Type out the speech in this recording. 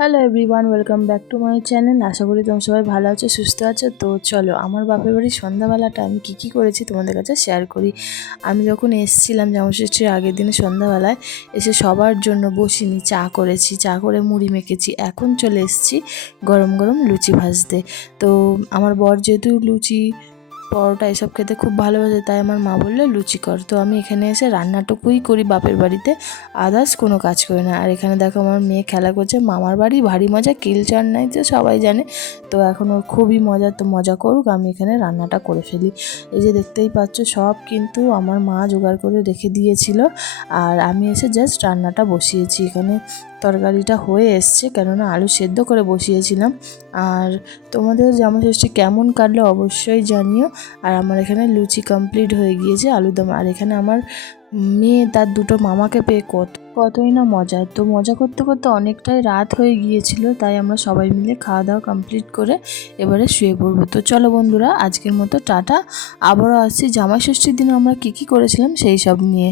Hello everyone, welcome back to my channel. আশা করি তোমরা সবাই ভালো আছো, সুস্থ আছো। তো চলো আমার বাপের বাড়ির সন্ধ্যাবেলাটা আমি কী করেছি তোমাদের কাছে শেয়ার করি। আমি যখন এসেছিলাম জামাষষ্ঠীর আগের দিনে সন্ধ্যাবেলায় এসে সবার জন্য বসিনি, চা করেছি, চা করে মুড়ি মেখেছি। এখন চলে এসেছি গরম গরম লুচি ভাজতে। তো আমার বর যেহেতু লুচি পরোটা এসব খেতে খুব ভালোবাসে, তাই আমার মা বললো লুচি কর। তো আমি এখানে এসে রান্নাটুকুই করি বাপের বাড়িতে, আদার্স কোনো কাজ করি না। আর এখানে দেখো আমার মেয়ে খেলা করছে। মামার বাড়ি ভারী মজা, কিলচার নাই তো সবাই জানে। তো এখন ওর খুবই মজা, তো মজা করুক, আমি এখানে রান্নাটা করে ফেলি। এই যে দেখতেই পাচ্ছ সব কিন্তু আমার মা জোগাড় করে রেখে দিয়েছিল, আর আমি এসে জাস্ট রান্নাটা বসিয়েছি। এখানে তরকারিটা হয়ে এসছে, কেননা আলু সেদ্ধ করে বসিয়েছিলাম। আর তোমাদের জামাষষ্ঠী কেমন কাটলো অবশ্যই জানিও। আর আমার এখানে লুচি কমপ্লিট হয়ে গিয়েছে, আলুদম। আর এখানে আমার মেয়ে তার দুটো মামাকে পেয়ে কতই না মজা। তো মজা করতে করতে অনেকটাই রাত হয়ে গিয়েছিল, তাই আমরা সবাই মিলে খাওয়া দাওয়া কমপ্লিট করে এবারে শুয়ে পড়বো। তো চলো বন্ধুরা, আজকের মতো টাটা। আবারও আসছি জামাই ষষ্ঠীর দিন আমরা কী করেছিলাম সেই সব নিয়ে।